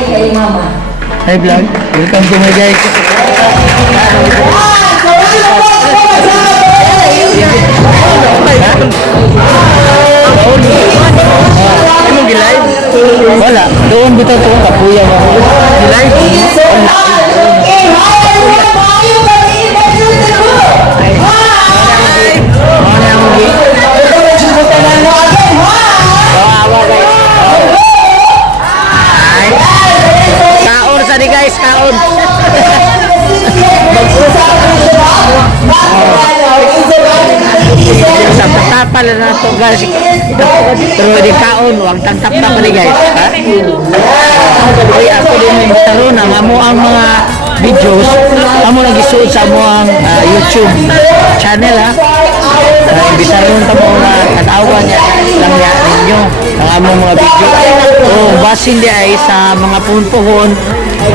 Hi vlog, welcome to my guys. Anong gilive? Wala, doon bitaw to kapuya mo. Gilive? Kaon sa di guys, kaon. Sa patapal na to guys. Pero di kaon, wag tagtap-tap ni guys. Ha? Ay ako din magtaro na amo ang mga videos. Amo nag-isuod sa amo ang YouTube channel ha. Bitaron ta mo na tanawan niya lang niya ninyo ang among mga video. Oh, basin di ay sa mga puhon-puhon.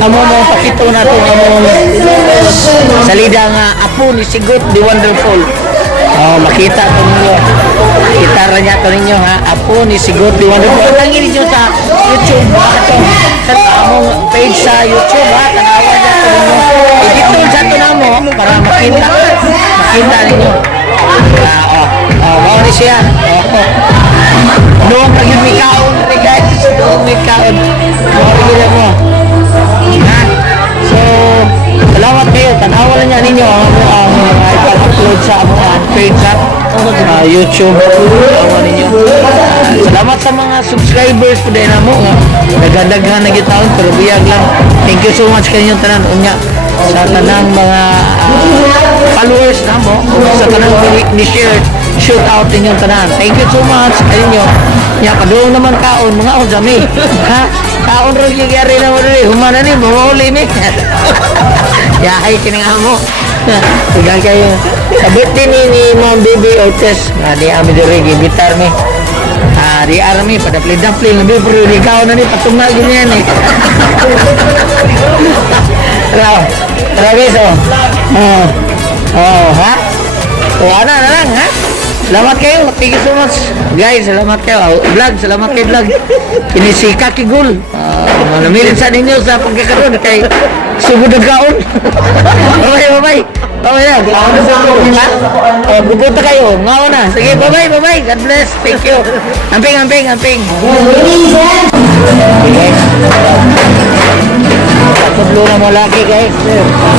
Amo mo pakito na to among salida nga apo ni Sigot the Wonderful. Oh, makita to ninyo. Kita ra niya to ninyo ha. Apo ni Sigot the Wonderful. Tangi ninyo sa YouTube sa among page sa YouTube ha. Tanawan niya to ninyo. Edit sa to namo para makita ninyo. Mau ni siya. Doon lagi may kaon rin guys. Doon may kaon. Mawagin mo. Ha? So, salamat kayo. Tanawa lang niya ninyo ang ipag-upload sa among page sa YouTube. Tanawa ninyo. Salamat sa mga subscribers po din na mo. Nagandaghan na gitaon pero biyag lang. Thank you so much kanyang tanan. Unya sa tanang mga followers na mo. Sa tanang ni-share. Shoot out ninyong tanan. Thank you so much. Ayun nyo. Yan, kadoon naman kaon. Mga ojami. Ha? Kaon rin yung gari na mo rin. Humana ni, mamahuli ni. Yahay, kininga mo. Sigang kayo. Sa birthday ni Ma'am Baby Ortiz. Di ami diri, gibitar mi. Di arami, pada play-dapling. Nabi, pero di kaon na ni, patungag ganyan eh. Travis, ha? Ano na lang, ha? Salamat kayo. Thank you so much. Guys, salamat kayo. Vlog, salamat kayo vlog. Ini si Kaki Gul. Namilit sa ninyo sa pagkakaroon kay sugod na gaon. Bye-bye. Okay na. Gaon na sa mga. Pupunta kayo. Ngaon na. Sige, bye-bye. God bless. Thank you. Amping. Guys. Pagkablo na mo laki guys.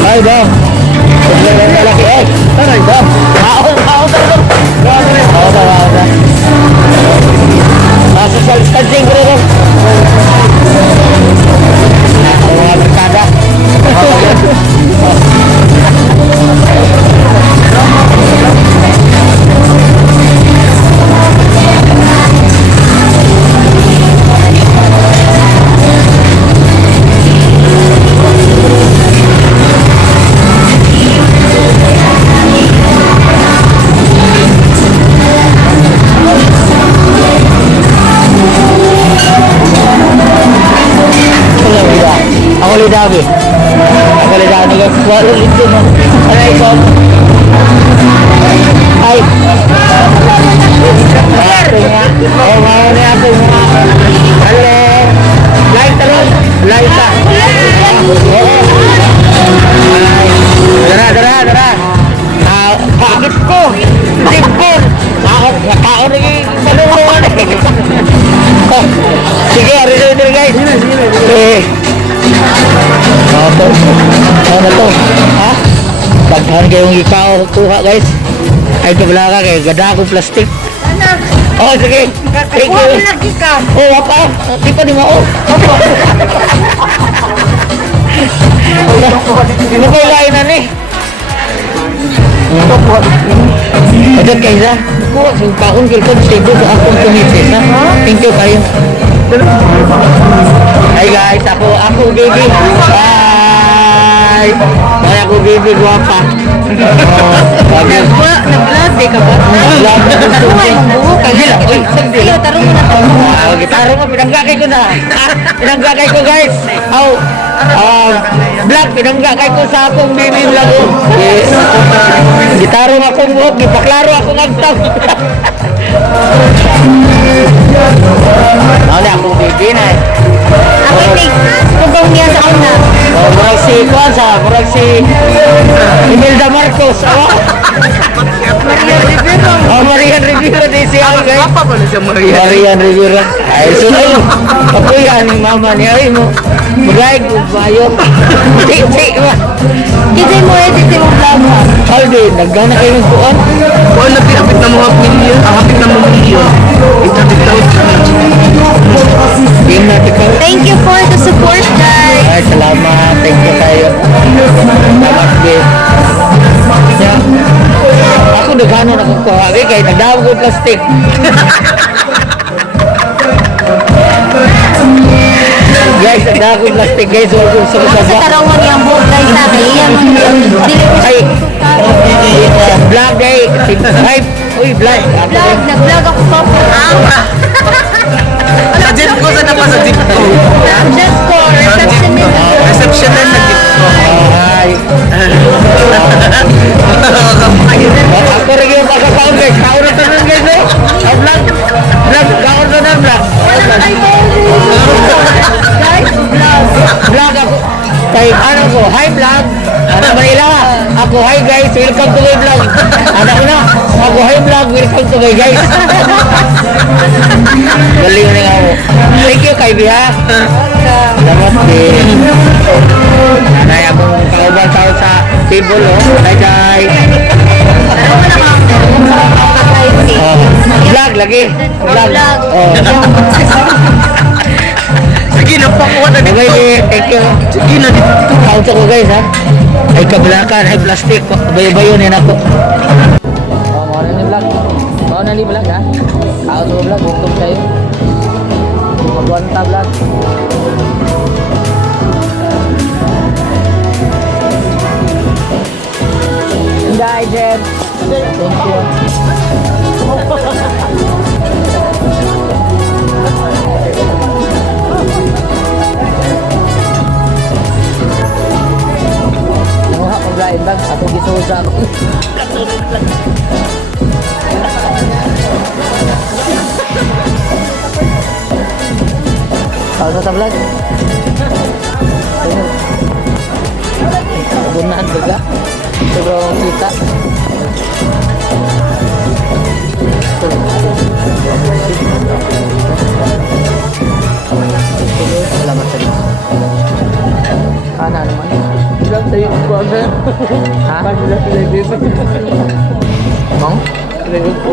Bye, bye. Pagkablo na laki. Taray ba? Kaon talaga. Wow. Social distancing ko rin. Mga berkada. Dabi. Ako lidabi guys. Wala dito mo. Ano ito? Ay. Ako nga. Ngayon na ako nga. Hello. Light talon. Light ta. Dara. Pagit ko. Tipon. Nakao rin yung balungan. Sige, arito guys. Ano to? Ha? Daghan kayong ikaw kuha guys. Ay kabala ka kay gada akong plastic. Oh sige. Thank you. Oh apa? Di pa di mo. Ano ko lain na ni? Ada kaisa. Ko sing taon kay ko stable sa akong community ha. Thank you kayo. Hi guys, ako baby. Bye. Ay ako baby guwapa. Nag-vlog di ka ba? Vlog na gusto ko. Sige, tarong mo na to. Gitaro mo, pinanggakay ko na. Pinanggakay ko guys. Vlog, pinanggakay ko sa akong baby vlog. Gitaro nga akong buhok, gipaklaro akong agtag. Ano akong baby na. Ako una. Oh, murag si Kwanza, murag si Imelda Marcos. Oh, Maria Rivero. oh Marian Rivera din siya, guys. Apa ba na siya Maria? Marian Rivera. Ay, so ayun. Ako yan, mama niya. Ay mo. Magay, bayo. Tik-tik ba? Kitay mo edit mo vlog ha. Aldi, nagdaw na kayo ng kuwan. Oo, napit na mo half million. Hapit na mo million. 800,000. Yung natin ka. Thank you for the support, guys. Ay, salamat. Thank you kayo. Salamat din. Yeah. Ako nagano na kung kuhagi kay nagdawag ko plastic. Guys, nagdawag ko plastic guys. Huwag kong Ako sa sumasaba. karawang yung buhok guys sa akin. Iyan mo dili ko Ay, siya vlog day. Ay, uy, vlog. Ako vlog. din. Nag-vlog ako pa po. Sa jeep ko, saan na pa sa jeep ko? Just ko, receptionist. Reception na sa jeep ko. Ay. Ako rin yung makakaon guys. Kaon na tanan guys eh. Ang vlog. Vlog. Kaon na ng vlog. Ay, guys, vlog. Vlog ako. Kay ano ko, hi vlog. Ano Manila. Ako, hi guys, welcome to my vlog. Ano ko na, ako, hi vlog, welcome to my guys. Galing na ako. Thank you kay Biha. Salamat din. Nanay akong kauban tao sa table oh. Hi guys. Oh, vlog lagi. Vlog. Oh. Sige na, pakuha na Okay, dito. thank you. Sige na dito. Kauto ko guys ha. Ay kablakan, ay plastic. Bayo-bayo din ako. Oh, mau na ni vlog. Mau na ni vlog ha. Kauto ko vlog, hukom kayo. Magwanta vlog. Hindi, Jen. Thank you. Nanguha ko blind bag, atong gisusa ako. Kalau sa vlog. Gunaan juga. Sobrang kita. Selamat sa Diyos. Kana naman. Bilang tayo ko ba? Ha? Bilang tayo ko. Mong? Bilang ko.